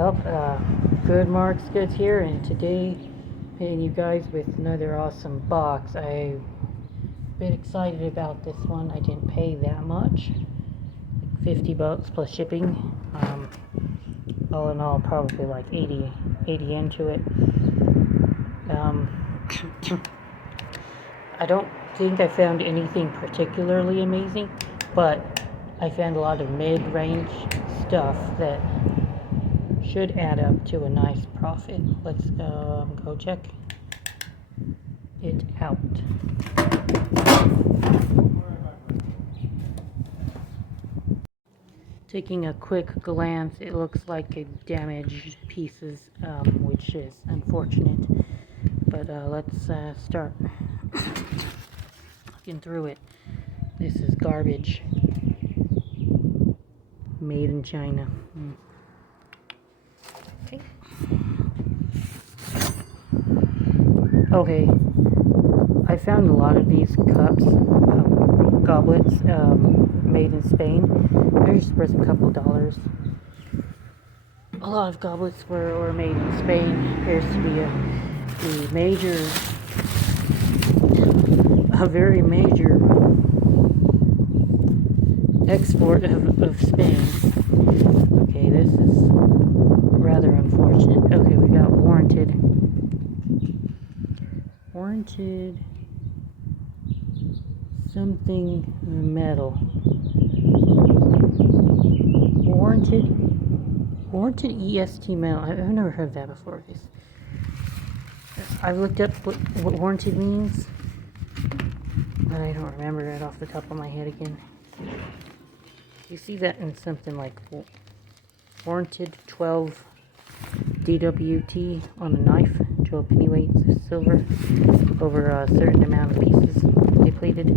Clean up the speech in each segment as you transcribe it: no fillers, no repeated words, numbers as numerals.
Good Mark's Goods here, and today hitting you guys with another awesome box. I'm a bit excited about this one. I didn't pay that much, like $50 plus shipping. All in all, probably like 80 into it. I don't think I found anything particularly amazing, but I found a lot of mid-range stuff that should add up to a nice profit. Let's go check it out. Taking a quick glance, it looks like damaged pieces, which is unfortunate. But let's start looking through it. This is garbage. Made in China. Okay, I found a lot of these cups, goblets, made in Spain. They're just worth a couple dollars. A lot of goblets were made in Spain. Appears to be a very major export of Spain. Okay, this is rather unfortunate. Okay, we got warranted something metal. Warranted EST metal. I've never heard of that before. I've looked up what warranted means, but I don't remember it off the top of my head again. You see that in something like warranted 12 DWT on a knife, 12 pennyweights of silver over a certain amount of pieces they plated.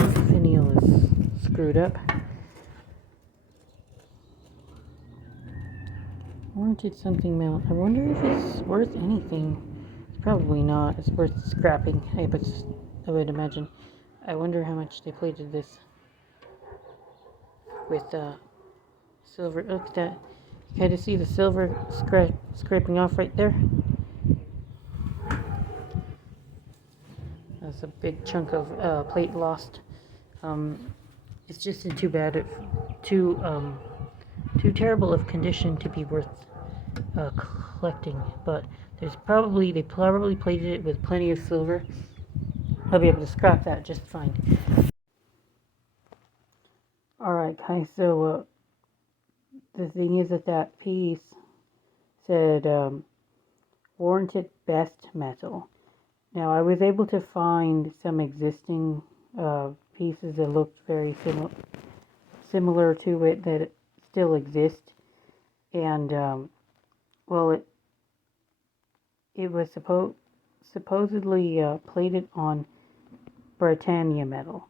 The finial is screwed up. Warranted something metal. I wonder if it's worth anything. It's probably not. It's worth scrapping. I would imagine. I wonder how much they plated this with silver. Look at that. You kind of see the silver scraping off right there. That's a big chunk of plate lost. It's just in too terrible of condition to be worth collecting. But they probably plated it with plenty of silver. I'll be able to scrap that just fine. Alright guys, so the thing is that piece said warranted best metal. Now I was able to find some existing pieces that looked very similar to it that still exist, and it was supposedly plated on Britannia metal.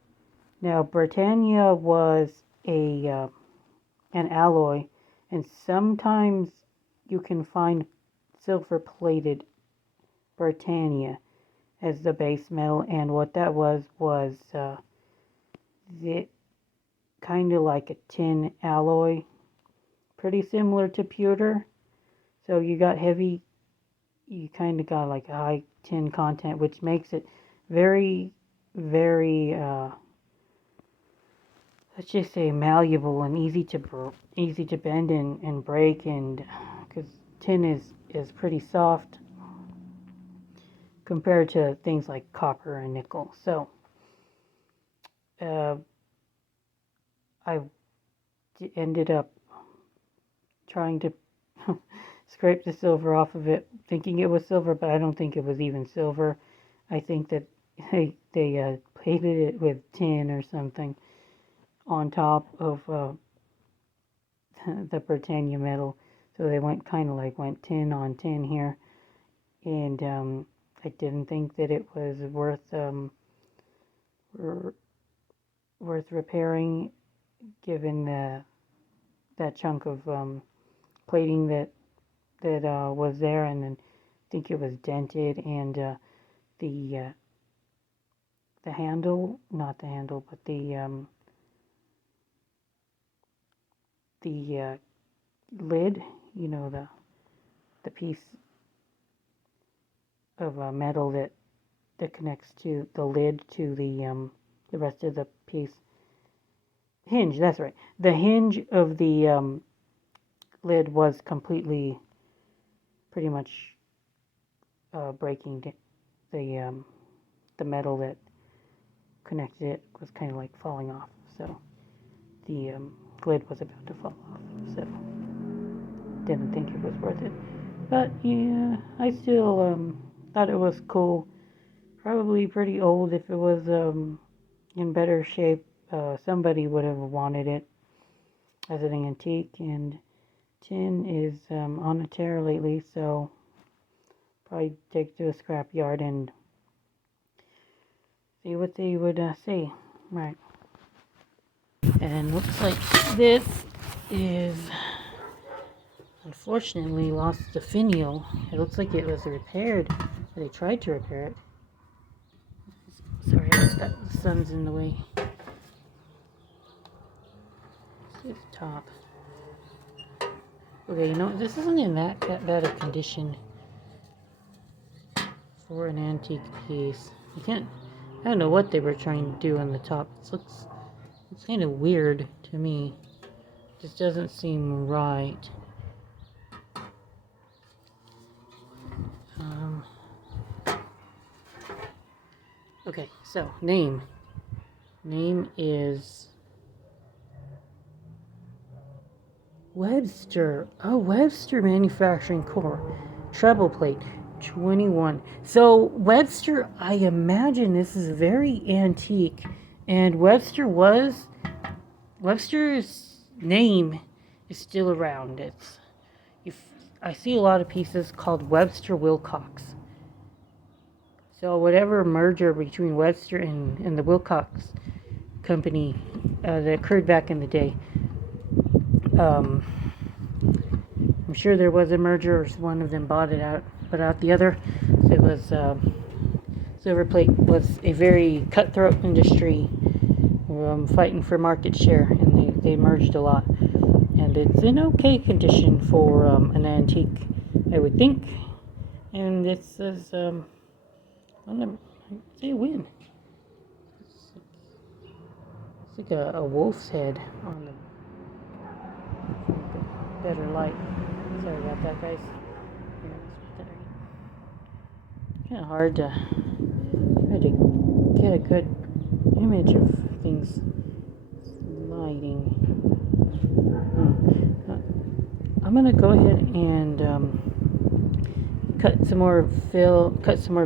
Now Britannia was an alloy, and sometimes you can find silver plated Britannia as the base metal, and what that was the kind of like a tin alloy, pretty similar to pewter. So you kind of got like a high tin content, which makes it very, very let's just say malleable and easy to bend and break, and because tin is pretty soft compared to things like copper and nickel. So I ended up trying to scrape the silver off of it, thinking it was silver, but I don't think it was even silver. I think that they plated it with tin or something on top of the Britannia metal, so they went tin on tin here, and I didn't think that it was worth repairing, given that chunk of plating that was there, and then I think it was dented, and the handle, not the handle, but the lid, you know, the piece of metal that connects to the lid to the rest of the piece. Hinge, that's right. The hinge of the lid was completely, pretty much breaking. The metal that connected it was kind of like falling off. So the lid was about to fall off. So didn't think it was worth it. But yeah, I still thought it was cool. Probably pretty old. If it was in better shape, somebody would have wanted it as an antique. And tin is on a tear lately, so probably take to a scrap yard and see what they would say. Right. And looks like this is unfortunately lost the finial. It looks like it was repaired. They tried to repair it. Sorry, the sun's in the way. This is top. Okay, you know, this isn't in that bad a condition for an antique piece. You can't, I don't know what they were trying to do on the top. It's kind of weird to me. Just doesn't seem right. Okay, so name. Name is Webster. Oh, Webster Manufacturing Core. Treble plate. 21. So Webster, I imagine this is very antique. And Webster's name is still around. I see a lot of pieces called Webster Wilcox. So whatever merger between Webster and the Wilcox company that occurred back in the day, I'm sure there was a merger, or one of them bought out the other. So it was silver plate was a very cutthroat industry, fighting for market share, and they merged a lot. And it's in okay condition for an antique, I would think. And this is I'd say a win. It's like a wolf's head on the better light. Sorry about that, guys. Kind of hard to try to get a good image of things. Lighting. I'm gonna go ahead and cut some more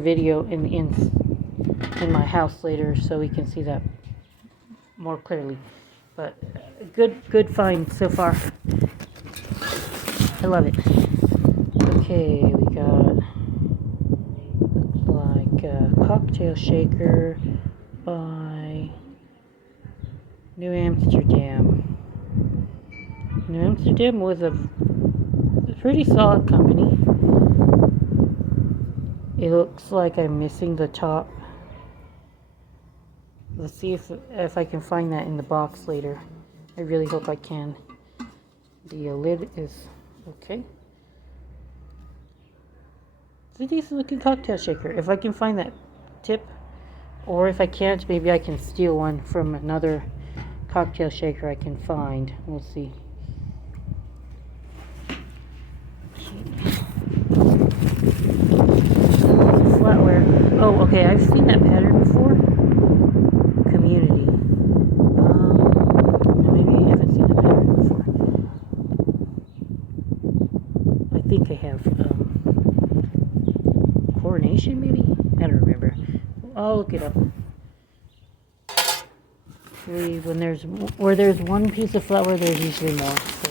video in my house later, so we can see that more clearly. But good find so far. I love it. Okay, we got, looks like a cocktail shaker by New Amsterdam. New Amsterdam was a pretty solid company. It looks like I'm missing the top. Let's see if I can find that in the box later. I really hope I can. The lid is okay. It's a decent looking cocktail shaker. If I can find that tip, or if I can't, maybe I can steal one from another cocktail shaker I can find. We'll see. Flatware. Oh, okay. I've seen that pattern before. Community. Maybe I haven't seen the pattern before. I think I have. Coronation, maybe? I don't remember. I'll look it up. Where there's one piece of flatware, there's usually more. So.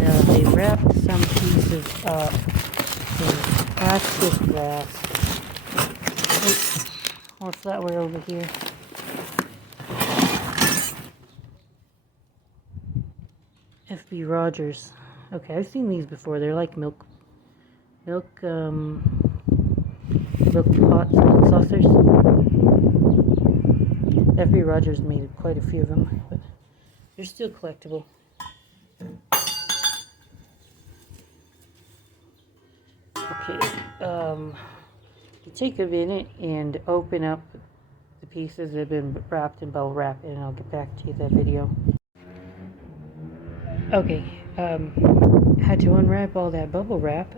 And they wrapped some pieces up in plastic wrap. More flatware over here. FB Rogers. Okay, I've seen these before. They're like milk pots, milk saucers. FB Rogers made quite a few of them. But They're still collectible. Okay, take a minute and open up the pieces that have been wrapped in bubble wrap, and I'll get back to the video. Okay, had to unwrap all that bubble wrap.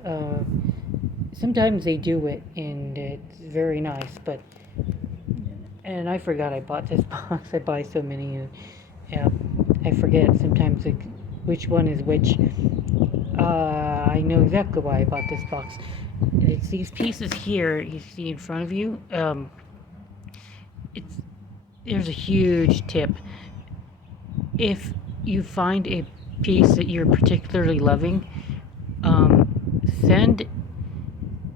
Sometimes they do it, and it's very nice, and I forgot I bought this box. I buy so many, I forget sometimes which one is which. I know exactly why I bought this box. It's these pieces here you see in front of you. There's a huge tip. If you find a piece that you're particularly loving, send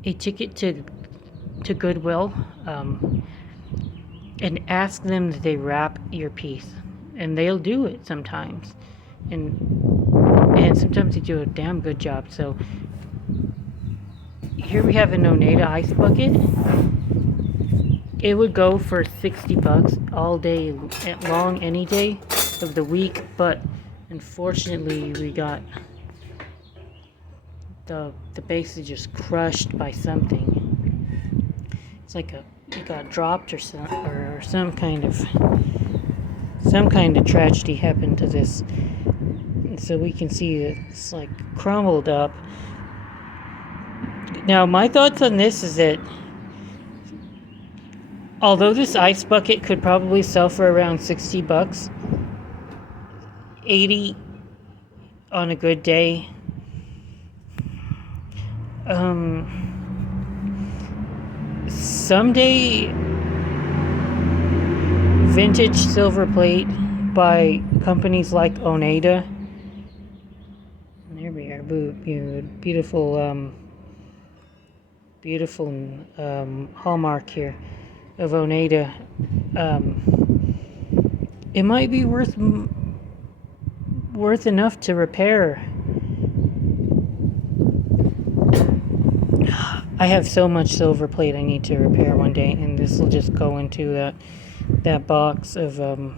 a ticket to Goodwill, and ask them that they wrap your piece, and they'll do it sometimes, and sometimes they do a damn good job. So here we have an Oneida ice bucket. It would go for $60 all day long, any day of the week, but unfortunately we got the base is just crushed by something. It's like it got dropped or some kind of tragedy happened to this. And so we can see it's like crumbled up. Now my thoughts on this is that although this ice bucket could probably sell for around $60, $80 on a good day, someday vintage silver plate by companies like Oneida. There we are, beautiful hallmark here of Oneida. It might be worth enough to repair. I have so much silver plate I need to repair one day, and this will just go into that box of the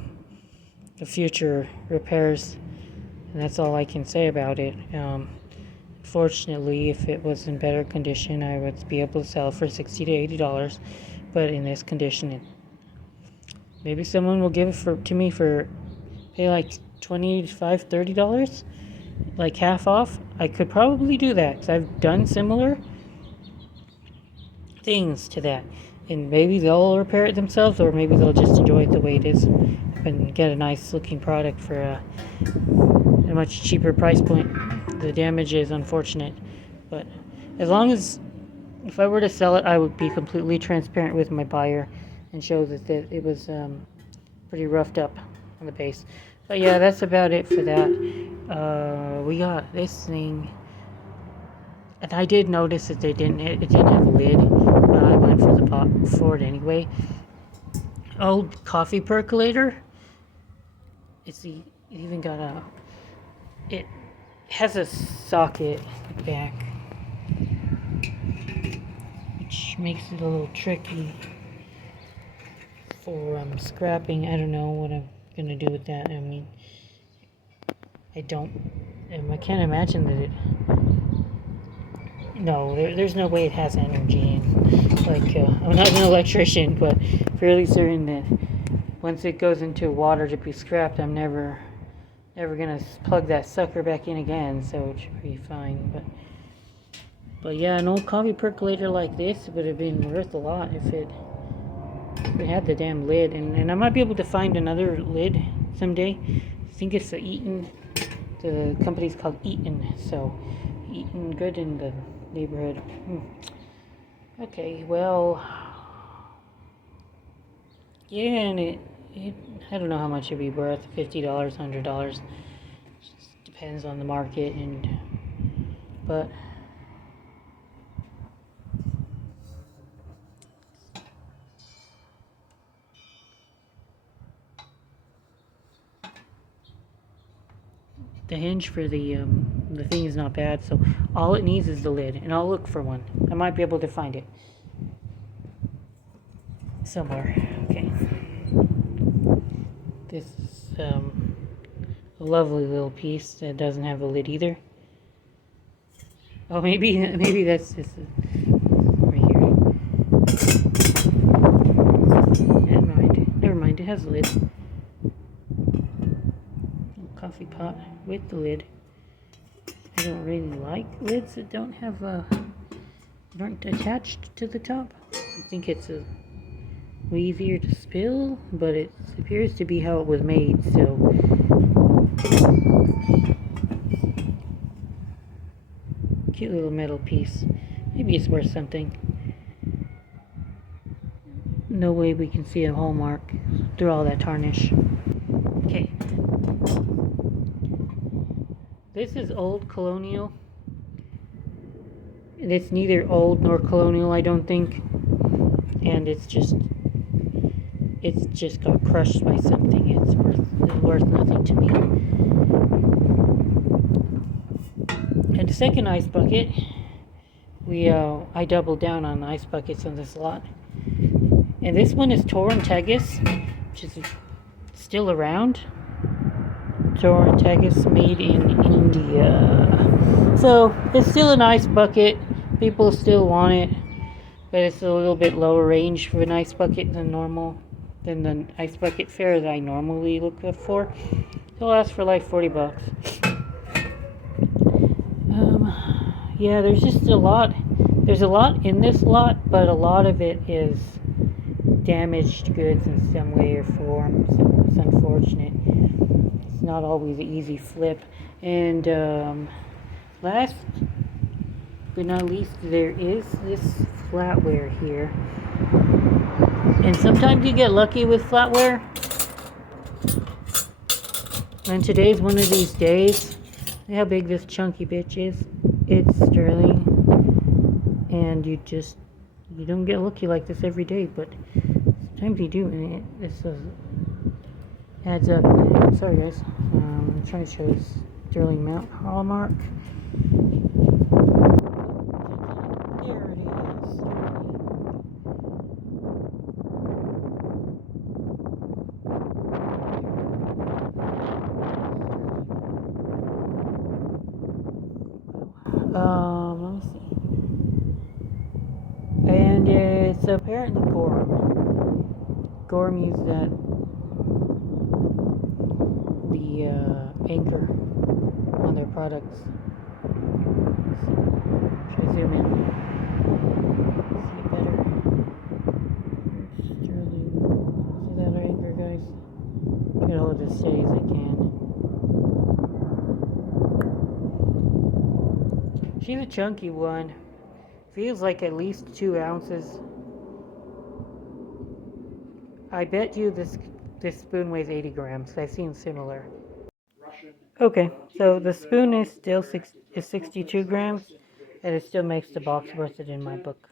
future repairs, and that's all I can say about it. Fortunately, if it was in better condition, I would be able to sell for $60 to $80, but in this condition, maybe someone will give it to me for pay like $25, $30, like half off. I could probably do that because I've done similar things to that, and maybe they'll repair it themselves, or maybe they'll just enjoy it the way it is and get a nice looking product for a much cheaper price point. The damage is unfortunate, but as long as if I were to sell it, I would be completely transparent with my buyer and show that it was pretty roughed up on the base. But yeah, that's about it for that. We got this thing, and I did notice that it didn't have a lid, but I went for it anyway. Old coffee percolator. It even got it has a socket back, which makes it a little tricky for scrapping. I don't know what I'm gonna do with that. I mean, I can't imagine that it. No, there's no way it has energy. And I'm not an electrician, but fairly certain that once it goes into water to be scrapped, I'm never gonna plug that sucker back in again. So it should be fine. But yeah, an old coffee percolator like this would have been worth a lot if it had the damn lid. And I might be able to find another lid someday. I think it's the company's called Eaton. So Eaton, good in the neighborhood. Okay, well, yeah, and I don't know how much it'd be worth. $50, $100. Just depends on the market, but the hinge for the thing is not bad, so all it needs is the lid, and I'll look for one. I might be able to find it somewhere. Okay, this a lovely little piece that doesn't have a lid either. Oh, maybe that's just right here. Never mind. It has a lid. Coffee pot with the lid. I don't really like lids that don't have aren't attached to the top. I think it's way easier to spill, but it appears to be how it was made. So cute little metal piece. Maybe it's worth something. No way we can see a hallmark through all that tarnish. Okay. This is old colonial. And it's neither old nor colonial, I don't think. And it's just got crushed by something. It's worth nothing to me. And the second ice bucket, I doubled down on ice buckets on this lot. And this one is Torrentegus, which is still around. Torrentegus, made in India. So it's still an ice bucket. People still want it, but it's a little bit lower range for an ice bucket than the ice bucket fare that I normally look for. It'll last for like $40. Yeah, there's just a lot. There's a lot in this lot, but a lot of it is damaged goods in some way or form. So it's unfortunate. It's not always an easy flip. And last but not least, there is this flatware here. And sometimes you get lucky with flatware. And today's one of these days. See how big this chunky bitch is? It's sterling. And you don't get lucky like this every day, but sometimes you do, and this adds up. Sorry guys, I'm trying to show this sterling mount hallmark. There it is. Let me see. And it's apparently Gorham. Gorham used the anchor on their products. Should I zoom in? See it better? Sterling. See that anchor, guys? Try to hold it as steady as I can. She's a chunky one. Feels like at least 2 ounces. I bet you this spoon weighs 80 grams. I've seen similar. Okay, so the spoon is still 62 grams, and it still makes the box worth it in my book.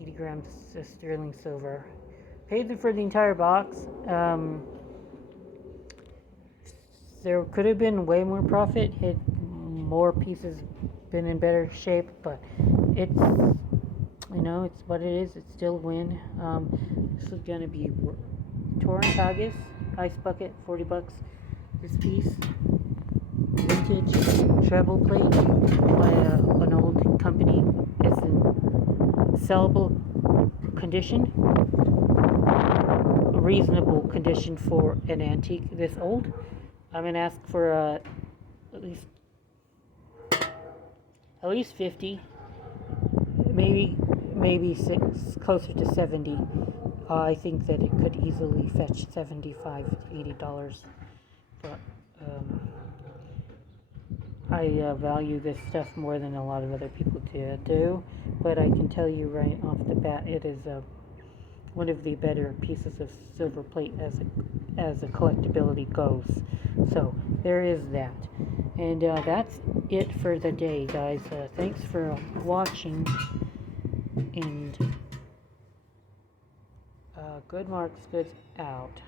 80 grams of sterling silver. Paid for the entire box. There could have been way more profit had more pieces been in better shape, but it's it's what it is. It's still a win. This is gonna be Torrentegus ice bucket, $40. This piece, vintage treble plate by an old company. It's in sellable condition, a reasonable condition for an antique this old. I'm gonna ask for at least 50, maybe closer to 70. I think that it could easily fetch $75 to $80, but I value this stuff more than a lot of other people do. But I can tell you right off the bat, it is one of the better pieces of silver plate as a collectability goes. So there is that, and that's it for the day, guys. Thanks for watching, and good marks, good out.